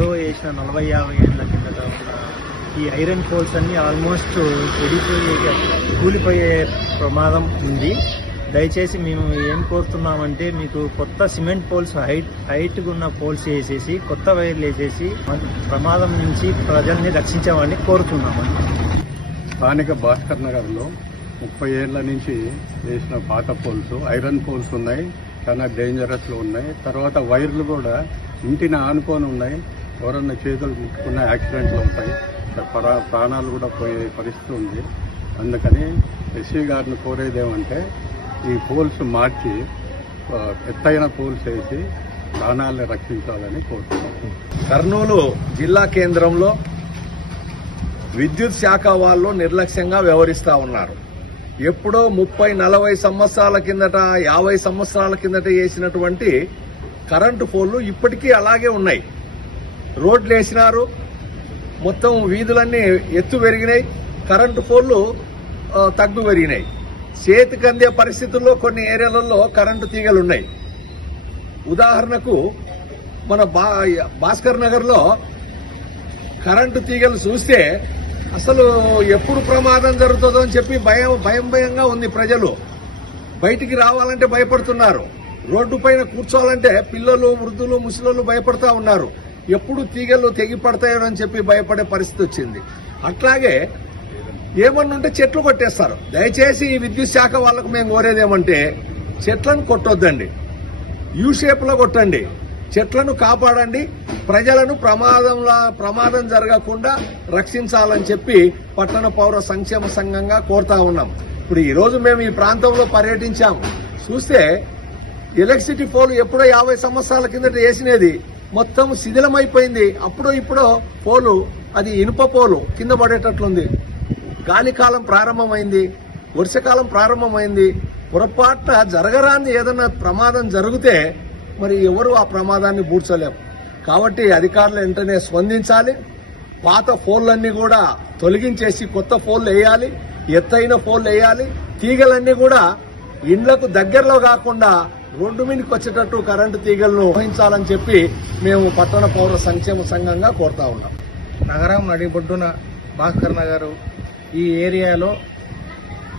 ఎప్పుడో వేసిన 40-50 ఏళ్ల కిందట ఉన్న ఈ ఐరన్ పోల్స్ అన్ని ఆల్మోస్ట్ కూలిపోయే ప్రమాదం ఉంది. దయచేసి మేము ఏం కోరుతున్నామంటే మీకు కొత్త సిమెంట్ పోల్స్ హైట్గా ఉన్న పోల్స్ వేసేసి కొత్త వైర్లు వేసేసి ప్రమాదం నుంచి ప్రజల్ని రక్షించామని కోరుతున్నామండి. స్థానిక భాస్కర్ నగర్లో 30 ఏళ్ల నుంచి వేసిన పాత పోల్స్ ఐరన్ పోల్స్ ఉన్నాయి, చాలా డేంజరస్లో ఉన్నాయి. తర్వాత వైర్లు కూడా ఇంటిని ఆనుకొని ఉన్నాయి. ఎవరన్నా చేతులు ముట్టుకున్న యాక్సిడెంట్లు అవుతాయి, ప్రాణాలు కూడా పోయే పరిస్థితి ఉంది. అందుకని ఎస్సీ గారిని కోరేదేమంటే ఈ పోల్స్ మార్చి ఎత్తైన పోల్స్ వేసి ప్రాణాలను రక్షించాలని కోరుతున్నాం. కర్నూలు జిల్లా కేంద్రంలో విద్యుత్ శాఖ వాళ్ళు నిర్లక్ష్యంగా వ్యవహరిస్తూ ఉన్నారు. ఎప్పుడో 30-40 సంవత్సరాల కిందట 50 సంవత్సరాల కిందట వేసినటువంటి కరెంటు పోల్లు ఇప్పటికీ అలాగే ఉన్నాయి. రోడ్లు వేసినారు, మొత్తం వీధులన్నీ ఎత్తు పెరిగినాయి, కరెంటు పోల్లు తగ్గు పెరిగినాయి. చేతికి అందే పరిస్థితుల్లో కొన్ని ఏరియాలలో కరెంటు తీగలున్నాయి. ఉదాహరణకు మన భాస్కర్ నగర్లో కరెంటు తీగలు చూస్తే అసలు ఎప్పుడు ప్రమాదం జరుగుతుందో అని చెప్పి భయంగా ఉంది. ప్రజలు బయటికి రావాలంటే భయపడుతున్నారు. రోడ్డు పైన కూర్చోవాలంటే పిల్లలు, వృద్ధులు, ముసలోళ్ళు భయపడుతూ ఉన్నారు. ఎప్పుడు తీగలు తెగి పడతాయో అని చెప్పి భయపడే పరిస్థితి వచ్చింది. అట్లాగే ఏమన్నుంటే చెట్లు కొట్టేస్తారు. దయచేసి ఈ విద్యుత్ శాఖ వాళ్ళకు మేము కోరేదేమంటే చెట్లను కొట్టొద్దండి, యూ షేప్ లో కొట్టండి, చెట్లను కాపాడండి, ప్రజలను ప్రమాదం జరగకుండా రక్షించాలని చెప్పి పట్టణ పౌర సంక్షేమ సంఘంగా కోరుతా ఉన్నాం. ఇప్పుడు ఈ రోజు మేము ఈ ప్రాంతంలో పర్యటించాము. చూస్తే ఎలక్ట్రిసిటీ పోల్ ఎప్పుడో 50 సంవత్సరాల కిందట వేసినది మొత్తం శిథిలమైపోయింది. అప్పుడో ఇప్పుడో పోలు, అది ఇనుప పోలు కింద పడేటట్లుంది. గాలికాలం ప్రారంభమైంది, వర్షకాలం ప్రారంభమైంది. పొరపాటున జరగరాంది ఏదైనా ప్రమాదం జరిగితే మరి ఎవరు ఆ ప్రమాదాన్ని బూడ్చలేము. కాబట్టి అధికారులు వెంటనే స్పందించాలి. పాత పోల్లన్నీ కూడా తొలగించేసి కొత్త పోల్లు వేయాలి, ఎత్తైన పోల్లు వేయాలి. తీగలన్నీ కూడా ఇండ్లకు దగ్గరలో కాకుండా రోడ్డు మీదకి వచ్చేటట్టు కరెంటు తీగలను వహించాలని చెప్పి మేము పట్టణ పౌర సంక్షేమ సంఘంగా కోరుతా ఉన్నాం. నగరం నడిబొడ్డున భాస్కర్ నగర్ ఈ ఏరియాలో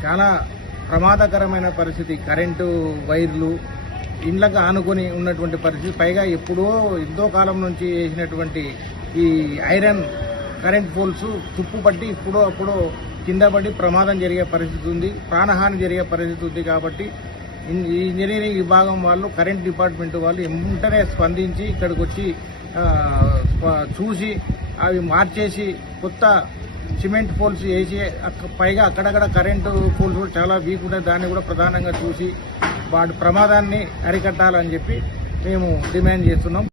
చాలా ప్రమాదకరమైన పరిస్థితి. కరెంటు వైర్లు ఇండ్లకు ఆనుకొని ఉన్నటువంటి పరిస్థితి. పైగా ఎప్పుడో ఎంతో కాలం నుంచి వేసినటువంటి ఈ ఐరన్ కరెంట్ పోల్స్ తుప్పుపట్టి ఇప్పుడో అప్పుడో కింద పడి ప్రమాదం జరిగే పరిస్థితి ఉంది, ప్రాణహాని జరిగే పరిస్థితి ఉంది. కాబట్టి ఈ ఇంజనీరింగ్ విభాగం వాళ్ళు, కరెంట్ డిపార్ట్మెంట్ వాళ్ళు వెంటనే స్పందించి ఇక్కడికి వచ్చి చూసి అవి మార్చేసి కొత్త సిమెంట్ పోల్స్ వేసి, పైగా అక్కడక్కడ కరెంటు పోల్స్ కూడా చాలా వీక్ ఉంటాయి, దాన్ని కూడా ప్రధానంగా చూసి వాటి ప్రమాదాన్ని అరికట్టాలని చెప్పి మేము డిమాండ్ చేస్తున్నాం.